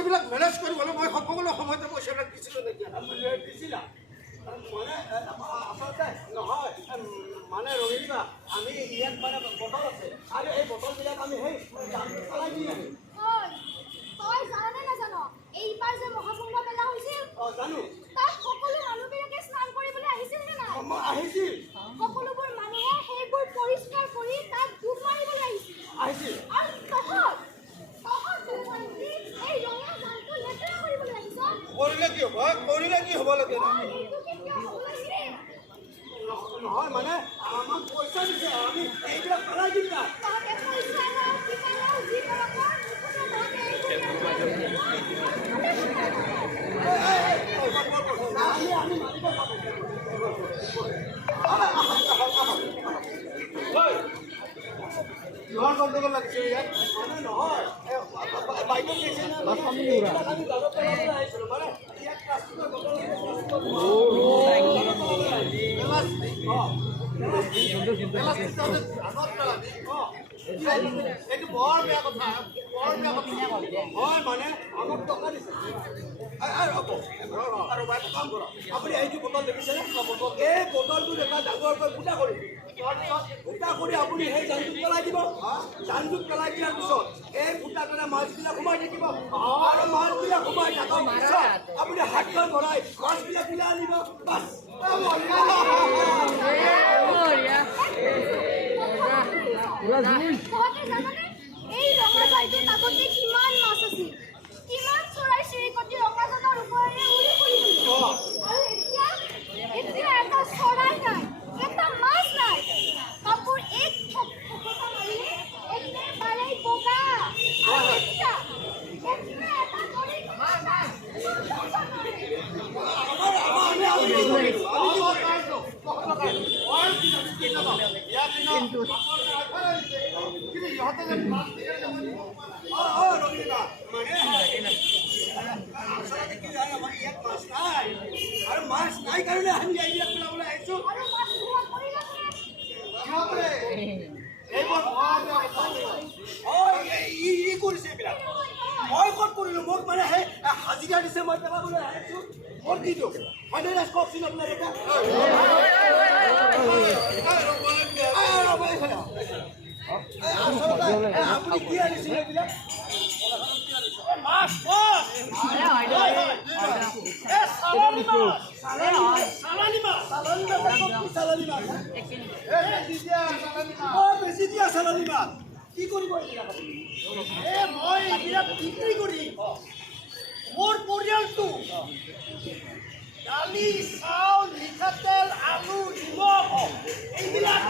এইবিলাক মেনেজ কৰিবলৈ মই সকলো সময়তে পইচাবিলাক দিছিলোঁ নেকি? দিছিলা মানে আচলতে নহয় মানে ৰহিবা আমি ইয়াত মানে বটল আছে আৰু এই বটলবিলাক আমি সেই পেলাই দি আহিম। তই জানে নাজান এইবাৰ যে মহাকুম্ভ মেলা হৈছিল জানো তাত সকলো মানুহবিলাকে স্নান কৰিবলৈ আহিছিল নে নাই? আহিছিল। সকলোবোৰ মানুহে সেইবোৰ পৰিষ্কাৰ কৰি তাত ডুব মাৰিবলৈ আহিছিল আৰু তহঁত ডুব মাৰি এই ৰঙা জানটো লেতেৰা কৰিবলৈ আহিছ। কৰিলে কি হ'ব লাগে? নহয় মানে আমাক পইচা দিছে আমি এইবিলাক পেলাই দিম না। তহঁতে পইচা লওঁ কিবা লওঁ যি কৰ আমি মাৰিব কিহৰ গণ্ডগোল লাগিছে ইয়াত? মানে নহয় বাইকত গৈছে আহিছিলোঁ মানে ইয়াত প্লাষ্টিকৰ বটল এইটো বৰ বেয়া কথা হয় মানে আমাক টকা দিছে আৰু কাম কৰক আপুনি এইটো বটল দেখিছেনে? এই বটলটো এটা ডাঙৰকৈ ফুটা কৰি ফুটা কৰি আপুনি সেই জানটোত পেলাই দিব। জানটোত পেলাই দিয়াৰ পিছত এই ফুটাটোৰে মাছবিলাক সোমাই থাকিব আৰু মাছবিলাক সোমাই থকাৰ পিছত আপুনি হাতখন ভৰাই মাছবিলাক ওলাই আনিব। বাছ এই ৰঙা জালটোত আগতে কিমান মাছ আছিল, কিমান চৰাই চিৰিকটি ৰঙা জালৰ ওপৰেৰে উৰি ফুৰিছিল আৰু এতিয়া এটা চৰাই নাই, এটা মাছ নাই। কাপোৰ এক ফকটা মাৰিলে একেবাৰে বগা আৰু এতিয়া এটা কৰি আৰু মাছ নাই কাৰণে আমি এইবিলাক পেলাবলৈ আহিছোঁ। ই কৰিছে এইবিলাক মই ক'ত কৰিলোঁ? মোক মানে সেই হাজিৰা দিছে মই পেলাবলৈ আহিছোঁ। ক'ত দি দিওঁ হয়নে কওকচোন আপোনাৰ এটা আপুনি কি আনিছিলে এইবিলাক? মাছ বেছি দিয়া চালানী মাছ কি কৰিব? মই এইবিলাক বিক্ৰী কৰি মোৰ পৰিয়ালটো দালি চাউল মিঠাতেল আলু নিমখ এইবিলাক